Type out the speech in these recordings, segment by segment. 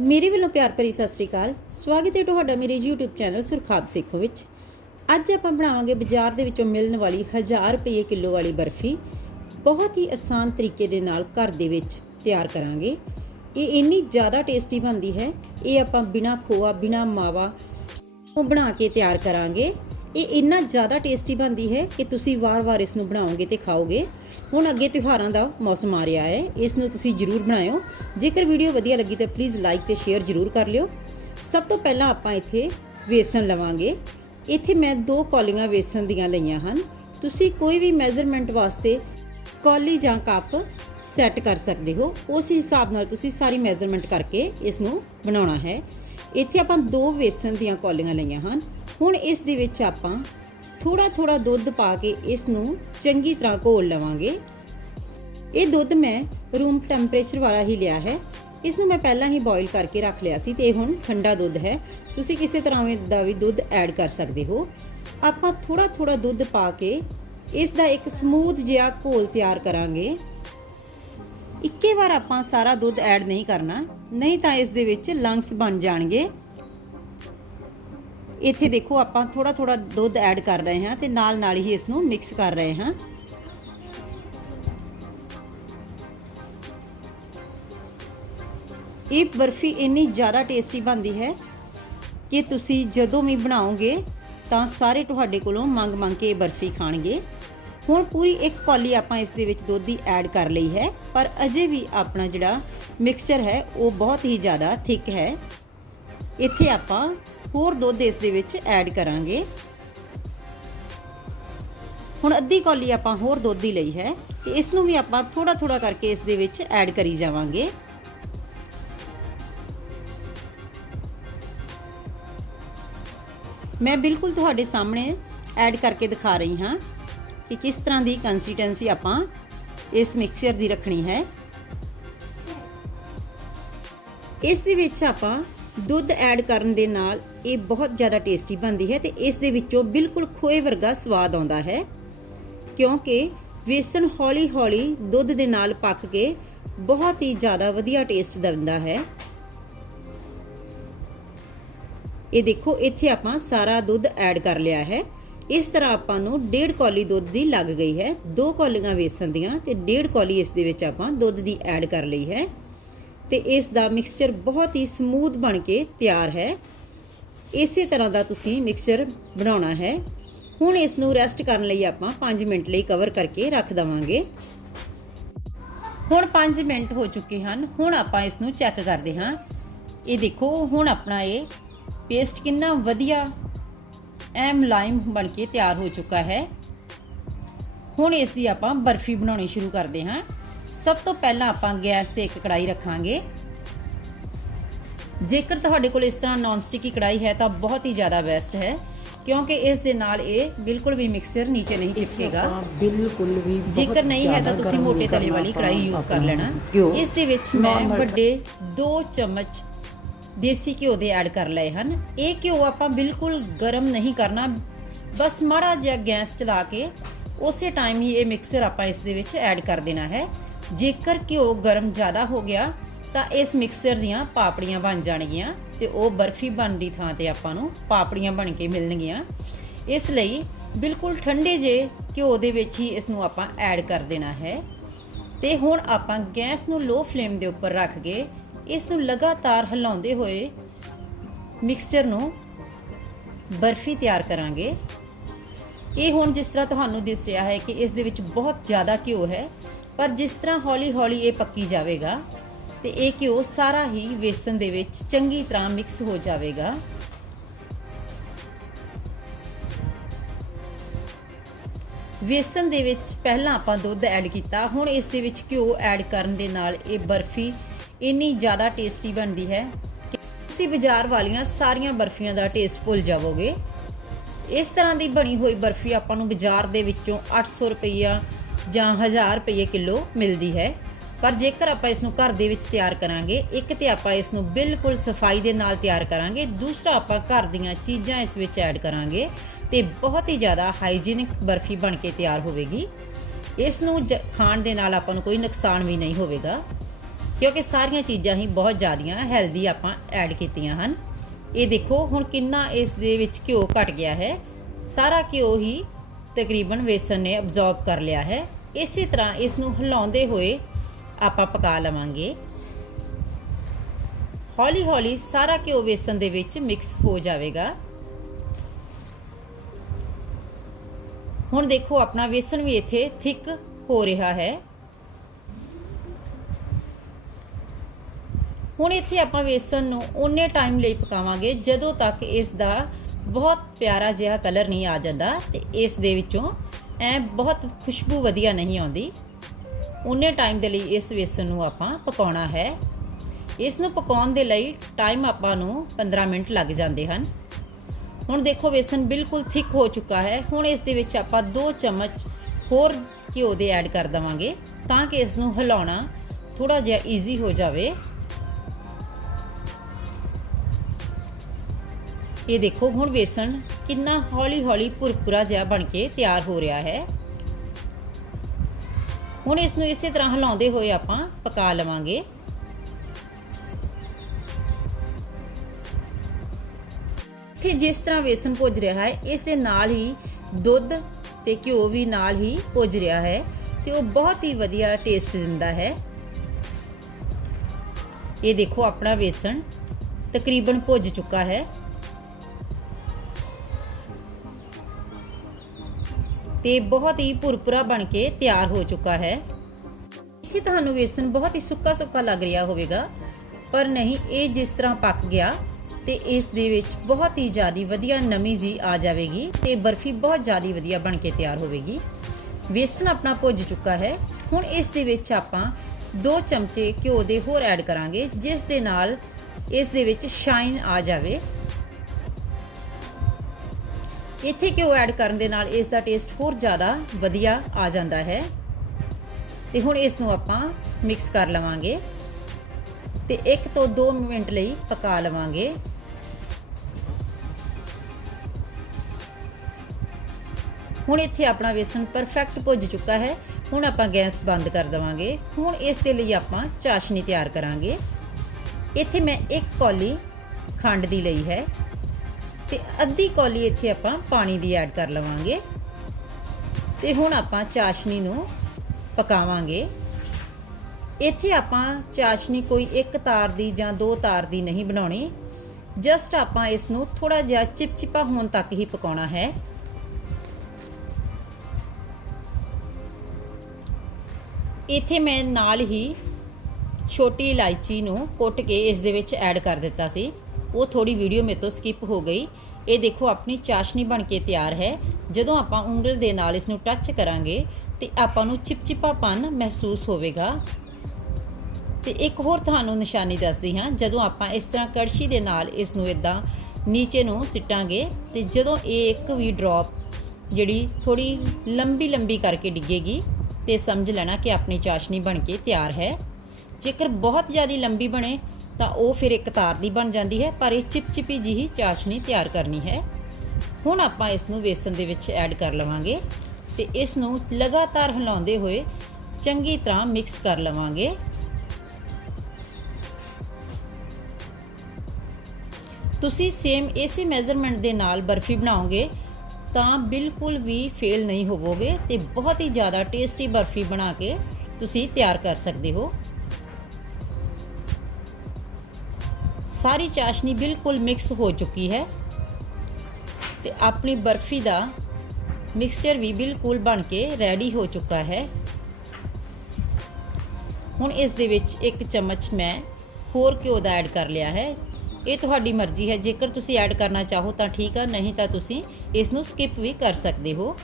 ਮੇਰੇ ਵੱਲੋਂ ਪਿਆਰ ਭਰੀ ਸਤਿ ਸ੍ਰੀ ਅਕਾਲ। ਸਵਾਗਤ ਹੈ ਤੁਹਾਡਾ ਮੇਰੇ YouTube ਚੈਨਲ ਸੁਰਖਾਬ ਸੇਖੋ ਵਿੱਚ। ਅੱਜ ਆਪਾਂ ਬਣਾਵਾਂਗੇ ਬਾਜ਼ਾਰ ਦੇ ਵਿੱਚੋਂ ਮਿਲਣ ਵਾਲੀ 1000 ਰੁਪਏ ਕਿਲੋ ਵਾਲੀ ਬਰਫੀ। ਬਹੁਤ ਹੀ ਆਸਾਨ ਤਰੀਕੇ ਦੇ ਨਾਲ ਘਰ ਦੇ ਵਿੱਚ ਤਿਆਰ ਕਰਾਂਗੇ। ਇਹ ਇੰਨੀ ਜ਼ਿਆਦਾ ਟੇਸਟੀ ਬਣਦੀ ਹੈ। ਇਹ ਆਪਾਂ ਬਿਨਾ ਖੋਆ, ਬਿਨਾ ਮਾਵਾ ਉਹ ਬਣਾ ਕੇ ਤਿਆਰ ਕਰਾਂਗੇ। ਇਹ ਇੰਨਾ ਜ਼ਿਆਦਾ ਟੇਸਟੀ ਬਣਦੀ ਹੈ ਕਿ ਤੁਸੀਂ ਵਾਰ-ਵਾਰ ਇਸ ਨੂੰ ਬਣਾਓਗੇ ਤੇ ਖਾਓਗੇ। ਹੁਣ ਅੱਗੇ ਤਿਉਹਾਰਾਂ ਦਾ ਮੌਸਮ ਆ ਰਿਹਾ ਹੈ, ਇਸ ਨੂੰ ਤੁਸੀਂ ਜਰੂਰ ਬਣਾਇਓ। ਜੇਕਰ ਵੀਡੀਓ ਵਧੀਆ ਲੱਗੀ ਤਾਂ ਪਲੀਜ਼ ਲਾਈਕ ਤੇ ਸ਼ੇਅਰ ਜਰੂਰ ਕਰ ਲਿਓ। ਸਭ ਤੋਂ ਪਹਿਲਾਂ ਆਪਾਂ ਇੱਥੇ ਵੇਸਣ ਲਵਾਂਗੇ। ਇੱਥੇ ਮੈਂ ਦੋ ਕੌਲੀਆਂ ਵੇਸਣ ਦੀਆਂ ਲਈਆਂ ਹਨ। ਤੁਸੀਂ ਕੋਈ ਵੀ ਮੈਜ਼ਰਮੈਂਟ ਵਾਸਤੇ ਕੌਲੀ ਜਾਂ ਕੱਪ ਸੈੱਟ ਕਰ ਸਕਦੇ ਹੋ। ਉਸ ਹਿਸਾਬ ਨਾਲ ਤੁਸੀਂ ਸਾਰੀ ਮੈਜ਼ਰਮੈਂਟ ਕਰਕੇ ਇਸ ਨੂੰ ਬਣਾਉਣਾ ਹੈ। ਇੱਥੇ ਆਪਾਂ ਦੋ ਵੇਸਣ ਦੀਆਂ ਕੌਲੀਆਂ ਲਈਆਂ ਹਨ। ਹੁਣ ਇਸ ਦੇ ਵਿੱਚ ਆਪਾਂ ਥੋੜਾ ਥੋੜਾ ਦੁੱਧ ਪਾ ਕੇ ਇਸ ਨੂੰ ਚੰਗੀ ਤਰ੍ਹਾਂ ਘੋਲ ਲਵਾਂਗੇ। ਇਹ ਦੁੱਧ ਮੈਂ ਰੂਮ ਟੈਂਪਰੇਚਰ ਵਾਲਾ ਹੀ ਲਿਆ ਹੈ। ਇਸ ਨੂੰ ਮੈਂ ਪਹਿਲਾਂ ਹੀ ਬੋਇਲ ਕਰਕੇ ਰੱਖ ਲਿਆ ਸੀ ਤੇ ਇਹ ਹੁਣ ਠੰਡਾ ਦੁੱਧ ਹੈ। ਤੁਸੀਂ ਕਿਸੇ ਤਰ੍ਹਾਂ ਦਾ ਵੀ ਦੁੱਧ ਐਡ ਕਰ ਸਕਦੇ ਹੋ। ਆਪਾਂ ਥੋੜਾ ਥੋੜਾ ਦੁੱਧ ਪਾ ਕੇ ਇਸ ਦਾ ਇੱਕ ਸਮੂਥ ਜਿਹਾ ਘੋਲ ਤਿਆਰ ਕਰਾਂਗੇ। ਇੱਕੇ ਵਾਰ ਆਪਾਂ ਸਾਰਾ ਦੁੱਧ ਐਡ ਨਹੀਂ ਕਰਨਾ, ਨਹੀਂ ਤਾਂ ਇਸ ਦੇ ਵਿੱਚ ਲੰਗਸ ਬਣ ਜਾਣਗੇ। ਇੱਥੇ ਦੇਖੋ ਆਪਾਂ ਥੋੜਾ ਥੋੜਾ ਦੁੱਧ ਐਡ ਕਰ ਰਹੇ ਹਾਂ ਤੇ ਨਾਲ ਨਾਲ ਹੀ ਇਸ ਨੂੰ ਮਿਕਸ ਕਰ ਰਹੇ ਹਾਂ। ਇਹ ਬਰਫੀ ਇੰਨੀ ਜ਼ਿਆਦਾ ਟੇਸਟੀ ਬਣਦੀ ਹੈ ਕਿ ਤੁਸੀਂ ਜਦੋਂ ਵੀ ਬਣਾਓਗੇ ਤਾਂ ਸਾਰੇ ਤੁਹਾਡੇ ਕੋਲੋਂ ਮੰਗ ਮੰਗ ਕੇ ਇਹ ਬਰਫੀ ਖਾਣਗੇ। ਹੁਣ ਪੂਰੀ ਇੱਕ ਕੌਲੀ ਆਪਾਂ ਇਸ ਦੇ ਵਿੱਚ ਦੁੱਧ ਦੀ ਐਡ ਕਰ ਲਈ ਹੈ, ਪਰ ਅਜੇ ਵੀ ਆਪਣਾ ਜਿਹੜਾ ਮਿਕਸਚਰ ਹੈ ਉਹ ਬਹੁਤ ਹੀ ਜ਼ਿਆਦਾ ਥਿਕ ਹੈ। ਇੱਥੇ ਆਪਾਂ ਹੋਰ ਦੁੱਧ ਇਸ ਦੇ ਵਿੱਚ ਐਡ ਕਰਾਂਗੇ। ਹੁਣ ਅੱਧੀ ਕੌਲੀ ਆਪਾਂ ਹੋਰ ਦੁੱਧ ਦੀ ਲਈ ਹੈ ਤੇ ਇਸ ਨੂੰ ਵੀ ਆਪਾਂ ਥੋੜਾ ਥੋੜਾ ਕਰਕੇ ਇਸ ਦੇ ਵਿੱਚ ਐਡ ਕਰੀ ਜਾਵਾਂਗੇ। ਮੈਂ ਬਿਲਕੁਲ ਤੁਹਾਡੇ ਸਾਹਮਣੇ ਐਡ ਕਰਕੇ ਦਿਖਾ ਰਹੀ ਹਾਂ ਕਿ ਕਿਸ ਤਰ੍ਹਾਂ ਦੀ ਕੰਸਿਸਟੈਂਸੀ ਆਪਾਂ ਇਸ ਮਿਕਸਚਰ ਦੀ ਰੱਖਣੀ ਹੈ। ਇਸ ਦੇ ਵਿੱਚ ਆਪਾਂ ਦੁੱਧ ਐਡ ਕਰਨ ਦੇ ਨਾਲ ਇਹ ਬਹੁਤ ਜ਼ਿਆਦਾ ਟੇਸਟੀ ਬਣਦੀ ਹੈ ਤੇ ਇਸ ਦੇ ਵਿੱਚੋਂ ਬਿਲਕੁਲ ਖੋਏ ਵਰਗਾ ਸਵਾਦ ਆਉਂਦਾ ਹੈ। ਕਿਉਂਕਿ ਵੇਸਣ ਹੌਲੀ-ਹੌਲੀ ਦੁੱਧ ਦੇ ਨਾਲ ਪੱਕ ਕੇ ਬਹੁਤ ਹੀ ਜ਼ਿਆਦਾ ਵਧੀਆ ਟੇਸਟ ਦਿੰਦਾ ਹੈ। ਇਹ ਦੇਖੋ, ਇੱਥੇ ਆਪਾਂ ਸਾਰਾ ਦੁੱਧ ਐਡ ਕਰ ਲਿਆ ਹੈ। ਇਸ ਤਰ੍ਹਾਂ ਆਪਾਂ ਨੂੰ ਡੇਢ ਕੌਲੀ ਦੁੱਧ ਦੀ ਲੱਗ ਗਈ ਹੈ। ਦੋ ਕੌਲੀਆਂ ਵੇਸਣ ਦੀਆਂ ਤੇ ਡੇਢ ਕੌਲੀ ਇਸ ਦੇ ਵਿੱਚ ਆਪਾਂ ਦੁੱਧ ਦੀ ਐਡ ਕਰ ਲਈ ਹੈ। ਤੇ ਇਸ ਦਾ ਮਿਕਸਚਰ ਬਹੁਤ ਹੀ ਸਮੂਥ ਬਣ ਕੇ ਤਿਆਰ ਹੈ। ਇਸੇ ਤਰ੍ਹਾਂ ਦਾ ਤੁਸੀਂ ਮਿਕਸਚਰ ਬਣਾਉਣਾ ਹੈ। ਹੁਣ ਇਸ ਨੂੰ ਰੈਸਟ ਕਰਨ ਲਈ ਆਪਾਂ 5 ਮਿੰਟ ਲਈ ਕਵਰ ਕਰਕੇ ਰੱਖ ਦਵਾਂਗੇ। ਹੁਣ 5 ਮਿੰਟ ਹੋ ਚੁੱਕੇ ਹਨ। ਹੁਣ ਆਪਾਂ ਇਸ ਨੂੰ ਚੈੱਕ ਕਰਦੇ ਹਾਂ। ਇਹ ਦੇਖੋ, ਹੁਣ ਆਪਣਾ ਇਹ ਪੇਸਟ ਕਿੰਨਾ ਵਧੀਆ ਐ ਮੁਲਾਇਮ ਬਣ ਕੇ ਤਿਆਰ ਹੋ ਚੁੱਕਾ ਹੈ। ਹੁਣ ਇਸ ਦੀ ਆਪਾਂ ਬਰਫੀ ਬਣਾਉਣੀ ਸ਼ੁਰੂ ਕਰਦੇ ਹਾਂ। ਸਭ ਤੋਂ ਪਹਿਲਾਂ ਆਪਾਂ ਗੈਸ ਤੇ ਇੱਕ ਕੜਾਈ ਰੱਖਾਂਗੇ। ਜੇਕਰ ਤੁਹਾਡੇ ਕੋਲ ਇਸ ਤਰ੍ਹਾਂ ਨਾਨ ਸਟਿਕੀ ਕੜਾਈ ਹੈ ਤਾਂ ਬਹੁਤ ਹੀ ਜ਼ਿਆਦਾ ਬੈਸਟ ਹੈ ਕਿਉਂਕਿ ਇਸ ਦੇ ਨਾਲ ਇਹ ਬਿਲਕੁਲ ਵੀ ਮਿਕਸਚਰ ਨੀਚੇ ਨਹੀਂ ਚਿਪਕੇਗਾ। ਬਿਲਕੁਲ ਵੀ ਜੇਕਰ ਨਹੀਂ ਹੈ ਤਾਂ ਤੁਸੀਂ ਮੋਟੇ ਤਲੇ ਵਾਲੀ ਕੜਾਈ ਯੂਜ਼ ਕਰ ਲੈਣਾ। ਇਸ ਦੇ ਵਿੱਚ ਮੈਂ ਵੱਡੇ 2 ਚਮਚ ਦੇਸੀ ਘਿਓ ਦੇ ਐਡ ਕਰ ਲਏ ਹਨ। ਇਹ ਘਿਓ ਆਪਾਂ ਬਿਲਕੁਲ ਗਰਮ ਨਹੀਂ ਕਰਨਾ। ਬਸ ਮਾੜਾ ਜਿਹਾ ਗੈਸ ਚਲਾ ਕੇ ਉਸੇ ਟਾਈਮ ਹੀ ਇਹ ਮਿਕਸਚਰ ਆਪਾਂ ਇਸ ਦੇ ਵਿੱਚ ਐਡ ਕਰ ਦੇਣਾ ਹੈ। ਜੇਕਰ ਘਿਓ ਗਰਮ ਜ਼ਿਆਦਾ ਹੋ ਗਿਆ, ਤਾਂ ਇਸ ਮਿਕਸਚਰ ਦੀਆਂ ਪਾਪੜੀਆਂ ਬਣ ਜਾਣਗੀਆਂ ਤੇ ਉਹ ਬਰਫੀ ਬਣਨ ਦੀ ਥਾਂ ਤੇ ਆਪਾਂ ਨੂੰ ਪਾਪੜੀਆਂ ਬਣ ਕੇ ਮਿਲਣਗੀਆਂ। ਇਸ ਲਈ ਬਿਲਕੁਲ ਠੰਡੇ ਜੇ ਘਿਓ ਦੇ ਵਿੱਚ ਹੀ ਇਸ ਨੂੰ ਆਪਾਂ ਐਡ ਕਰ ਦੇਣਾ ਹੈ। ਤੇ ਹੁਣ ਆਪਾਂ ਗੈਸ ਨੂੰ ਲੋ ਫਲੇਮ ਦੇ ਉੱਪਰ ਰੱਖ ਕੇ ਇਸ ਨੂੰ ਲਗਾਤਾਰ ਹਿਲਾਉਂਦੇ ਹੋਏ ਮਿਕਸਚਰ ਨੂੰ ਬਰਫੀ ਤਿਆਰ ਕਰਾਂਗੇ। ਇਹ ਹੁਣ ਜਿਸ ਤਰ੍ਹਾਂ ਤੁਹਾਨੂੰ ਦਿਸ ਰਿਹਾ ਹੈ ਕਿ ਇਸ ਦੇ ਵਿੱਚ ਬਹੁਤ ਜ਼ਿਆਦਾ ਘਿਓ ਹੈ ਪਰ ਜਿਸ ਤਰ੍ਹਾਂ ਹੌਲੀ-ਹੌਲੀ ਇਹ ਪੱਕੀ ਜਾਵੇਗਾ ਤੇ ਇਹ ਘਿਓ ਸਾਰਾ ਹੀ ਵੇਸਣ ਦੇ ਵਿੱਚ ਚੰਗੀ ਤਰ੍ਹਾਂ ਮਿਕਸ ਹੋ ਜਾਵੇਗਾ। ਵੇਸਣ ਦੇ ਵਿੱਚ ਪਹਿਲਾਂ ਆਪਾਂ ਦੁੱਧ ਐਡ ਕੀਤਾ, ਹੁਣ ਇਸ ਦੇ ਵਿੱਚ ਘਿਓ ਐਡ ਕਰਨ ਦੇ ਨਾਲ ਇਹ ਬਰਫੀ ਇੰਨੀ ਜ਼ਿਆਦਾ ਟੇਸਟੀ ਬਣਦੀ ਹੈ ਕਿ ਤੁਸੀਂ ਬਾਜ਼ਾਰ ਵਾਲੀਆਂ ਸਾਰੀਆਂ ਬਰਫੀਆਂ ਦਾ ਟੇਸਟ ਭੁੱਲ ਜਾਵੋਗੇ। ਇਸ ਤਰ੍ਹਾਂ ਦੀ ਬਣੀ ਹੋਈ ਬਰਫੀ ਆਪਾਂ ਨੂੰ ਬਾਜ਼ਾਰ ਦੇ ਵਿੱਚੋਂ 800 ਰੁਪਈਆ ਜਾਂ 1000 ਰੁਪਏ ਕਿਲੋ ਮਿਲਦੀ ਹੈ। ਪਰ ਜੇਕਰ ਆਪਾਂ ਇਸ ਨੂੰ ਘਰ ਦੇ ਵਿੱਚ ਤਿਆਰ ਕਰਾਂਗੇ, ਇੱਕ ਤੇ ਆਪਾਂ ਇਸ ਨੂੰ ਬਿਲਕੁਲ ਸਫ਼ਾਈ ਦੇ ਨਾਲ ਤਿਆਰ ਕਰਾਂਗੇ, ਦੂਸਰਾ ਆਪਾਂ ਘਰ ਦੀਆਂ ਚੀਜ਼ਾਂ ਇਸ ਵਿੱਚ ਐਡ ਕਰਾਂਗੇ ਤੇ ਬਹੁਤ ਹੀ ਜ਼ਿਆਦਾ ਹਾਈਜੀਨਿਕ ਬਰਫੀ ਬਣ ਕੇ ਤਿਆਰ ਹੋਵੇਗੀ। ਇਸ ਨੂੰ ਜ- ਖਾਣ ਦੇ ਨਾਲ ਆਪਾਂ ਨੂੰ ਕੋਈ ਨੁਕਸਾਨ ਵੀ ਨਹੀਂ ਹੋਵੇਗਾ, ਕਿਉਂਕਿ ਸਾਰੀਆਂ ਚੀਜ਼ਾਂ ਹੀ ਬਹੁਤ ਜ਼ਿਆਦੀਆਂ ਹੈਲਦੀ ਆਪਾਂ ਐਡ ਕੀਤੀਆਂ ਹਨ। ਇਹ ਦੇਖੋ, ਹੁਣ ਕਿੰਨਾ ਇਸ ਦੇ ਵਿੱਚ ਘਿਓ ਘਟ ਗਿਆ ਹੈ। ਸਾਰਾ ਘਿਓ ਹੀ ਤਕਰੀਬਨ ਵੇਸਨ ਨੇ ਅਬਜ਼ੌਰਬ ਕਰ ਲਿਆ ਹੈ। ਇਸੇ ਤਰ੍ਹਾਂ ਇਸ ਨੂੰ ਹਿਲਾਉਂਦੇ ਹੋਏ ਆਪਾਂ ਪਕਾ ਲਵਾਂਗੇ। ਹੌਲੀ ਹੌਲੀ ਸਾਰਾ ਘਿਓ ਵੇਸਣ ਦੇ ਵਿੱਚ ਮਿਕਸ ਹੋ ਜਾਵੇਗਾ। ਹੁਣ ਦੇਖੋ ਆਪਣਾ ਵੇਸਣ ਵੀ ਇੱਥੇ ਥਿਕ ਹੋ ਰਿਹਾ ਹੈ। ਹੁਣ ਇੱਥੇ ਆਪਾਂ ਵੇਸਣ ਨੂੰ ਓਨੇ ਟਾਈਮ ਲਈ ਪਕਾਵਾਂਗੇ, ਜਦੋਂ ਤੱਕ ਇਸ ਦਾ ਬਹੁਤ ਪਿਆਰਾ ਜਿਹਾ ਕਲਰ ਨਹੀਂ ਆ ਜਾਂਦਾ ਤੇ ਇਸ ਦੇ ਵਿੱਚੋਂ ਐ ਬਹੁਤ ਖੁਸ਼ਬੂ ਵਧੀਆ ਨਹੀਂ ਆਉਂਦੀ। ਉਨੇ ਟਾਈਮ ਦੇ ਲਈ ਇਸ ਵੇਸਣ ਨੂੰ ਆਪਾਂ ਪਕਾਉਣਾ ਹੈ। ਇਸ ਨੂੰ ਪਕਾਉਣ ਦੇ ਲਈ ਟਾਈਮ ਆਪਾਂ ਨੂੰ 15 ਮਿੰਟ ਲੱਗ ਜਾਂਦੇ ਹਨ। ਹੁਣ ਦੇਖੋ ਵੇਸਣ ਬਿਲਕੁਲ ਥਿਕ ਹੋ ਚੁੱਕਾ ਹੈ। ਹੁਣ ਇਸ ਦੇ ਵਿੱਚ ਆਪਾਂ 2 ਚਮਚ ਹੋਰ ਘਿਓ ਦੇ ਐਡ ਕਰ ਦਵਾਂਗੇ ਤਾਂ ਕਿ ਇਸ ਨੂੰ ਹਿਲਾਉਣਾ ਥੋੜਾ ਜਿਹਾ ਈਜ਼ੀ ਹੋ ਜਾਵੇ। ਇਹ ਦੇਖੋ ਹੁਣ ਵੇਸਣ ਕਿੰਨਾ ਹੌਲੀ-ਹੌਲੀ ਭੁਰਪੁਰਾ ਜਿਹਾ ਬਣ ਕੇ ਤਿਆਰ ਹੋ ਰਿਹਾ ਹੈ। ਹੁਣ ਇਸ ਨੂੰ ਇਸੇ ਤਰ੍ਹਾਂ ਹਿਲਾਉਂਦੇ ਹੋਏ ਆਪਾਂ ਪਕਾ ਲਵਾਂਗੇ। ਇੱਥੇ ਜਿਸ ਤਰ੍ਹਾਂ ਵੇਸਣ ਭੁੱਜ ਰਿਹਾ ਹੈ, ਇਸ ਦੇ ਨਾਲ ਹੀ ਦੁੱਧ ਤੇ ਘਿਓ ਵੀ ਨਾਲ ਹੀ ਭੁੱਜ ਰਿਹਾ ਹੈ ਤੇ ਉਹ ਬਹੁਤ ਹੀ ਵਧੀਆ ਟੇਸਟ ਦਿੰਦਾ ਹੈ। ਇਹ ਦੇਖੋ, ਆਪਣਾ ਵੇਸਣ ਤਕਰੀਬਨ ਭੁੱਜ ਚੁੱਕਾ ਹੈ। ਤੇ ਬਹੁਤ ਹੀ ਭੁਰਭੁਰਾ ਬਣ ਕੇ ਤਿਆਰ ਹੋ ਚੁੱਕਾ ਹੈ। ਇੱਥੇ ਤੁਹਾਨੂੰ ਵੇਸਣ ਬਹੁਤ ਹੀ ਸੁੱਕਾ ਸੁੱਕਾ ਲੱਗ ਰਿਹਾ ਹੋਵੇਗਾ, ਪਰ ਨਹੀਂ, ਇਹ ਜਿਸ ਤਰ੍ਹਾਂ ਪੱਕ ਗਿਆ ਤੇ ਇਸ ਦੇ ਵਿੱਚ ਬਹੁਤ ਹੀ ਜ਼ਿਆਦੀ ਵਧੀਆ ਨਮੀ ਜੀ ਆ ਜਾਵੇਗੀ ਤੇ ਬਰਫੀ ਬਹੁਤ ਜ਼ਿਆਦੀ ਵਧੀਆ ਬਣ ਕੇ ਤਿਆਰ ਹੋਵੇਗੀ। ਵੇਸਣ ਆਪਣਾ ਭੁੱਜ ਚੁੱਕਾ ਹੈ। ਹੁਣ ਇਸ ਦੇ ਵਿੱਚ ਆਪਾਂ 2 ਚਮਚੇ ਘਿਓ ਦੇ ਹੋਰ ਐਡ ਕਰਾਂਗੇ, ਜਿਸ ਦੇ ਨਾਲ ਇਸ ਦੇ ਵਿੱਚ ਸ਼ਾਈਨ ਆ ਜਾਵੇ। ਇੱਥੇ ਘਿਓ ਐਡ ਕਰਨ ਦੇ ਨਾਲ ਇਸ ਦਾ ਟੇਸਟ ਹੋਰ ਜ਼ਿਆਦਾ ਵਧੀਆ ਆ ਜਾਂਦਾ ਹੈ। ਤੇ ਹੁਣ ਇਸ ਨੂੰ ਆਪਾਂ ਮਿਕਸ ਕਰ ਲਵਾਂਗੇ ਤੇ 1 ਤੋਂ 2 ਮਿੰਟ ਲਈ ਪਕਾ ਲਵਾਂਗੇ। ਹੁਣ ਇੱਥੇ ਆਪਣਾ ਵੇਸਣ ਪਰਫੈਕਟ ਭੁੱਜ ਚੁੱਕਾ ਹੈ। ਹੁਣ ਆਪਾਂ ਗੈਸ ਬੰਦ ਕਰ ਦਵਾਂਗੇ। ਹੁਣ ਇਸ ਦੇ ਲਈ ਆਪਾਂ ਚਾਸ਼ਨੀ ਤਿਆਰ ਕਰਾਂਗੇ। ਇੱਥੇ ਮੈਂ ਇੱਕ ਕੌਲੀ ਖੰਡ ਦੀ ਲਈ ਹੈ। ਤੇ ਅੱਧੀ ਕੌਲੀ ਇੱਥੇ ਆਪਾਂ ਪਾਣੀ ਦੀ ਐਡ ਕਰ ਲਵਾਂਗੇ। ਤੇ ਹੁਣ ਆਪਾਂ ਚਾਸ਼ਨੀ ਨੂੰ ਪਕਾਵਾਂਗੇ। ਇੱਥੇ ਆਪਾਂ ਚਾਸ਼ਨੀ ਕੋਈ ਇੱਕ ਤਾਰ ਦੀ ਜਾਂ ਦੋ ਤਾਰ ਦੀ ਨਹੀਂ ਬਣਾਉਣੀ। ਜਸਟ ਆਪਾਂ ਇਸ ਨੂੰ ਥੋੜਾ ਜਿਹਾ ਚਿਪਚਿਪਾ ਹੋਣ ਤੱਕ ਹੀ ਪਕਾਉਣਾ ਹੈ। ਇੱਥੇ ਮੈਂ ਨਾਲ ਹੀ ਛੋਟੀ ਇਲਾਇਚੀ ਨੂੰ ਕੁੱਟ ਕੇ ਇਸ ਦੇ ਵਿੱਚ ਐਡ ਕਰ ਦਿੱਤਾ ਸੀ। ਉਹ ਥੋੜੀ ਵੀਡੀਓ ਮੇਰੇ ਤੋਂ ਸਕਿਪ ਹੋ ਗਈ। ਇਹ ਦੇਖੋ, ਆਪਣੀ ਚਾਸ਼ਨੀ ਬਣ ਕੇ ਤਿਆਰ ਹੈ। ਜਦੋਂ ਆਪਾਂ ਉਂਗਲ ਦੇ ਨਾਲ ਇਸ ਨੂੰ ਟੱਚ ਕਰਾਂਗੇ ਤੇ ਆਪਾਂ ਨੂੰ ਚਿਪਚਿਪਾਪਨ ਮਹਿਸੂਸ ਹੋਵੇਗਾ। ਤੇ ਇੱਕ ਹੋਰ ਤੁਹਾਨੂੰ ਨਿਸ਼ਾਨੀ ਦੱਸਦੀ ਹਾਂ, ਜਦੋਂ ਆਪਾਂ ਇਸ ਤਰ੍ਹਾਂ ਕੜਛੀ ਦੇ ਨਾਲ ਇਸ ਨੂੰ ਇਦਾਂ ਨੀਚੇ ਨੂੰ ਸਿੱਟਾਂਗੇ ਤੇ ਜਦੋਂ ਇਹ ਇੱਕ ਵੀ ਡ੍ਰੌਪ ਜਿਹੜੀ ਥੋੜੀ ਲੰਬੀ ਲੰਬੀ ਕਰਕੇ ਡਿੱਗੇਗੀ ਤੇ ਸਮਝ ਲੈਣਾ ਕਿ ਆਪਣੀ ਚਾਸ਼ਨੀ ਬਣ ਕੇ ਤਿਆਰ ਹੈ। ਜੇਕਰ ਬਹੁਤ ਜ਼ਿਆਦਾ ਲੰਬੀ ਬਣੇ ਤਾਂ ਉਹ ਫਿਰ ਇੱਕ ਤਾਰ ਦੀ ਬਣ ਜਾਂਦੀ ਹੈ, ਪਰ ਇਹ ਚਿਪਚਿਪੀ ਜਿਹੀ ਚਾਸ਼ਨੀ ਤਿਆਰ ਕਰਨੀ ਹੈ। ਹੁਣ ਆਪਾਂ ਇਸ ਨੂੰ ਬੇਸਨ ਦੇ ਵਿੱਚ ਐਡ ਕਰ ਲਵਾਂਗੇ ਤੇ ਇਸ ਨੂੰ ਲਗਾਤਾਰ ਹਿਲਾਉਂਦੇ ਹੋਏ ਚੰਗੀ ਤਰ੍ਹਾਂ ਮਿਕਸ ਕਰ ਲਵਾਂਗੇ। ਤੁਸੀਂ ਸੇਮ ਇਸੇ ਮੈਜ਼ਰਮੈਂਟ ਦੇ ਨਾਲ ਬਰਫੀ ਬਣਾਓਗੇ ਤਾਂ ਬਿਲਕੁਲ ਵੀ ਫੇਲ ਨਹੀਂ ਹੋਵੋਗੇ ਤੇ ਬਹੁਤ ਹੀ ਜ਼ਿਆਦਾ ਟੇਸਟੀ ਬਰਫੀ ਬਣਾ ਕੇ ਤੁਸੀਂ ਤਿਆਰ ਕਰ ਸਕਦੇ ਹੋ। ਸਾਰੀ ਚਾਸ਼ਨੀ ਬਿਲਕੁਲ ਮਿਕਸ ਹੋ ਚੁੱਕੀ ਹੈ ਤੇ ਆਪਣੀ ਬਰਫੀ ਦਾ ਮਿਕਸਚਰ ਵੀ ਬਿਲਕੁਲ ਬਣ ਕੇ ਰੈਡੀ ਹੋ ਚੁੱਕਾ ਹੈ। ਹੁਣ ਇਸ ਦੇ ਵਿੱਚ ਇੱਕ ਚਮਚ ਮੈਂ ਹੋਰ ਘਿਓ ਦਾ ਐਡ ਕਰ ਲਿਆ ਹੈ। ਇਹ ਤੁਹਾਡੀ ਮਰਜ਼ੀ ਹੈ, ਜੇਕਰ ਤੁਸੀਂ ਐਡ ਕਰਨਾ ਚਾਹੋ ਤਾਂ ਠੀਕ ਆ, ਨਹੀਂ ਤਾਂ ਤੁਸੀਂ ਇਸ ਨੂੰ ਸਕਿਪ ਵੀ ਕਰ ਸਕਦੇ ਹੋ।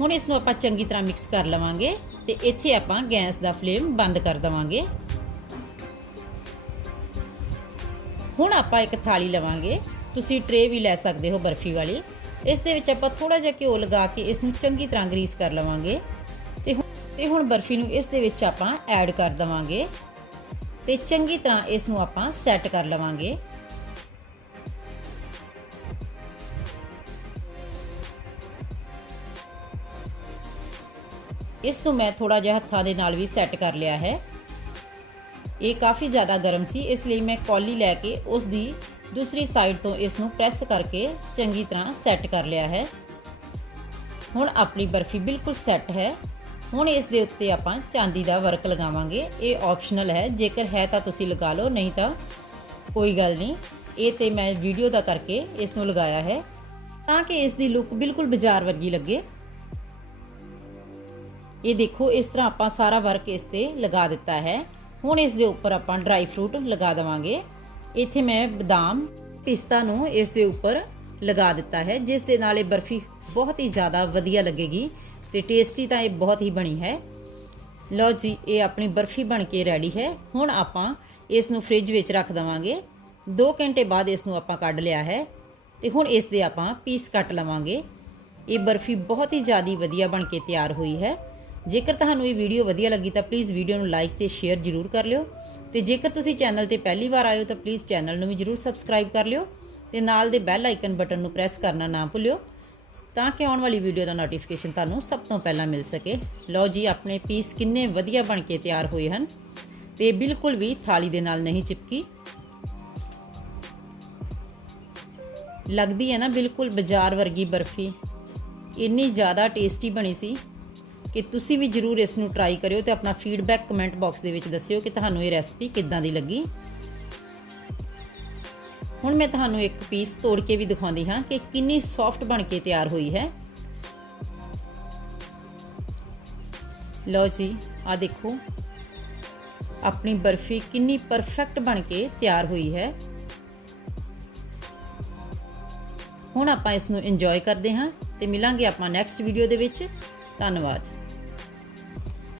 ਹੁਣ ਇਸ ਨੂੰ ਆਪਾਂ ਚੰਗੀ ਤਰ੍ਹਾਂ ਮਿਕਸ ਕਰ ਲਵਾਂਗੇ ਤੇ ਇੱਥੇ ਆਪਾਂ ਗੈਸ ਦਾ ਫਲੇਮ ਬੰਦ ਕਰ ਦਵਾਂਗੇ। ਹੁਣ ਆਪਾਂ ਇੱਕ ਥਾਲੀ ਲਵਾਂਗੇ। ਤੁਸੀਂ ਟਰੇ ਵੀ ਲੈ ਸਕਦੇ ਹੋ ਬਰਫੀ ਵਾਲੀ। ਇਸ ਦੇ ਵਿੱਚ ਆਪਾਂ ਥੋੜਾ ਜਿਹਾ ਘਿਓ ਲਗਾ ਕੇ ਇਸ ਨੂੰ ਚੰਗੀ ਤਰ੍ਹਾਂ ਗਰੀਸ ਕਰ ਲਵਾਂਗੇ। ਤੇ ਤੇ ਹੁਣ ਬਰਫੀ ਨੂੰ ਇਸ ਦੇ ਵਿੱਚ ਆਪਾਂ ਐਡ ਕਰ ਦਵਾਂਗੇ। ਤੇ ਚੰਗੀ ਤਰ੍ਹਾਂ ਇਸ ਨੂੰ ਆਪਾਂ ਸੈੱਟ ਕਰ ਲਵਾਂਗੇ। ਇਸ ਨੂੰ ਮੈਂ ਥੋੜਾ ਜਿਹਾ ਹੱਥਾਂ ਦੇ ਨਾਲ ਵੀ ਸੈੱਟ ਕਰ ਲਿਆ ਹੈ। ਇਹ ਕਾਫੀ ਜ਼ਿਆਦਾ ਗਰਮ ਸੀ, ਇਸ ਲਈ ਮੈਂ ਕੌਲੀ ਲੈ ਕੇ ਉਸ ਦੀ ਦੂਸਰੀ ਸਾਈਡ ਤੋਂ ਇਸ ਨੂੰ ਪ੍ਰੈਸ ਕਰਕੇ ਚੰਗੀ ਤਰ੍ਹਾਂ ਸੈੱਟ ਕਰ ਲਿਆ ਹੈ। ਹੁਣ ਆਪਣੀ ਬਰਫੀ ਬਿਲਕੁਲ ਸੈੱਟ ਹੈ। ਹੁਣ ਇਸ ਦੇ ਉੱਤੇ ਆਪਾਂ ਚਾਂਦੀ ਦਾ ਵਰਕ ਲਗਾਵਾਂਗੇ। ਇਹ ਆਪਸ਼ਨਲ ਹੈ, ਜੇਕਰ ਹੈ ਤਾਂ ਤੁਸੀਂ ਲਗਾ ਲਓ, ਨਹੀਂ ਤਾਂ ਕੋਈ ਗੱਲ ਨਹੀਂ। ਇਹ ਤੇ ਮੈਂ ਵੀਡੀਓ ਦਾ ਕਰਕੇ ਇਸ ਨੂੰ ਲਗਾਇਆ ਹੈ, ਤਾਂ ਕਿ ਇਸ ਦੀ ਲੁੱਕ ਬਿਲਕੁਲ ਬਾਜ਼ਾਰ ਵਰਗੀ ਲੱਗੇ। ਇਹ ਦੇਖੋ, ਇਸ ਤਰ੍ਹਾਂ ਆਪਾਂ ਸਾਰਾ ਵਰਕ ਇਸ ਤੇ ਲਗਾ ਦਿੱਤਾ ਹੈ। ਹੁਣ ਇਸ ਦੇ ਉੱਪਰ ਆਪਾਂ ਡਰਾਈ ਫਰੂਟ ਲਗਾ ਦੇਵਾਂਗੇ। ਇੱਥੇ ਮੈਂ ਬਦਾਮ, ਪਿਸਤਾ ਨੂੰ ਇਸ ਦੇ ਉੱਪਰ ਲਗਾ ਦਿੱਤਾ ਹੈ, ਜਿਸ ਦੇ ਨਾਲ ਇਹ ਬਰਫੀ ਬਹੁਤ ਹੀ ਜ਼ਿਆਦਾ ਵਧੀਆ ਲੱਗੇਗੀ ਤੇ ਟੇਸਟੀ ਤਾਂ ਇਹ ਬਹੁਤ ਹੀ ਬਣੀ ਹੈ। ਲਓ ਜੀ, ਇਹ ਆਪਣੀ ਬਰਫੀ ਬਣ ਕੇ ਰੈਡੀ ਹੈ। ਹੁਣ ਆਪਾਂ ਇਸ ਨੂੰ ਫ੍ਰਿਜ ਵਿੱਚ ਰੱਖ ਦਵਾਂਗੇ। 2 ਘੰਟੇ ਬਾਅਦ ਇਸ ਨੂੰ ਆਪਾਂ ਕੱਢ ਲਿਆ ਹੈ ਤੇ ਹੁਣ ਇਸ ਦੇ ਆਪਾਂ ਪੀਸ ਕੱਟ ਲਵਾਂਗੇ। ਇਹ ਬਰਫੀ ਬਹੁਤ ਹੀ ਜ਼ਿਆਦੀ ਵਧੀਆ ਬਣ ਕੇ ਤਿਆਰ ਹੋਈ ਹੈ। ਜੇਕਰ ਤੁਹਾਨੂੰ ਇਹ ਵੀਡੀਓ ਵਧੀਆ ਲੱਗੀ ਤਾਂ ਪਲੀਜ਼ ਵੀਡੀਓ ਨੂੰ ਲਾਈਕ ਤੇ ਸ਼ੇਅਰ ਜ਼ਰੂਰ ਕਰ ਲਿਓ। ਤੇ ਜੇਕਰ ਤੁਸੀਂ ਚੈਨਲ ਤੇ ਪਹਿਲੀ ਵਾਰ ਆਏ ਹੋ ਤਾਂ ਪਲੀਜ਼ ਚੈਨਲ ਨੂੰ ਵੀ ਜ਼ਰੂਰ ਸਬਸਕ੍ਰਾਈਬ ਕਰ ਲਿਓ ਤੇ ਨਾਲ ਦੇ ਬੈਲ ਆਈਕਨ ਬਟਨ ਨੂੰ ਪ੍ਰੈਸ ਕਰਨਾ ਨਾ ਭੁੱਲਿਓ ਤਾਂ ਕਿ ਆਉਣ ਵਾਲੀ ਵੀਡੀਓ ਦਾ ਨੋਟੀਫਿਕੇਸ਼ਨ ਤੁਹਾਨੂੰ ਸਭ ਤੋਂ ਪਹਿਲਾਂ ਮਿਲ ਸਕੇ। ਲਓ ਜੀ, ਆਪਣੇ ਪੀਸ ਕਿੰਨੇ ਵਧੀਆ ਬਣ ਕੇ ਤਿਆਰ ਹੋਏ ਹਨ। ਤੇ ਬਿਲਕੁਲ ਵੀ ਥਾਲੀ ਦੇ ਨਾਲ ਨਹੀਂ ਚਿਪਕੀ। ਲੱਗਦੀ ਹੈ ਨਾ ਬਿਲਕੁਲ ਬਾਜ਼ਾਰ ਵਰਗੀ ਬਰਫੀ। ਇੰਨੀ ਜ਼ਿਆਦਾ ਟੇਸਟੀ ਬਣੀ ਸੀ। ਕਿ ਤੁਸੀਂ ਵੀ ਜਰੂਰ ਇਸ ਨੂੰ ਟਰਾਈ ਕਰਿਓ ਤੇ ਆਪਣਾ ਫੀਡਬੈਕ ਕਮੈਂਟ ਬਾਕਸ ਦੇ ਵਿੱਚ ਦੱਸਿਓ ਕਿ ਤੁਹਾਨੂੰ ਇਹ ਰੈਸਪੀ ਕਿੱਦਾਂ ਦੀ ਲੱਗੀ। ਹੁਣ ਮੈਂ ਤੁਹਾਨੂੰ ਇੱਕ ਪੀਸ ਤੋੜ ਕੇ ਵੀ ਦਿਖਾਉਂਦੀ ਹਾਂ ਕਿ ਕਿੰਨੀ ਸੌਫਟ ਬਣ ਕੇ ਤਿਆਰ ਹੋਈ ਹੈ। ਲਓ ਜੀ ਆ ਦੇਖੋ। ਆਪਣੀ ਬਰਫੀ ਕਿੰਨੀ ਪਰਫੈਕਟ ਬਣ ਕੇ ਤਿਆਰ ਹੋਈ ਹੈ। ਹੁਣ ਆਪਾਂ ਇਸ ਨੂੰ ਇੰਜੋਏ ਕਰਦੇ ਹਾਂ ਤੇ ਮਿਲਾਂਗੇ ਆਪਾਂ ਨੈਕਸਟ ਵੀਡੀਓ ਦੇ ਵਿੱਚ। ਧੰਨਵਾਦ।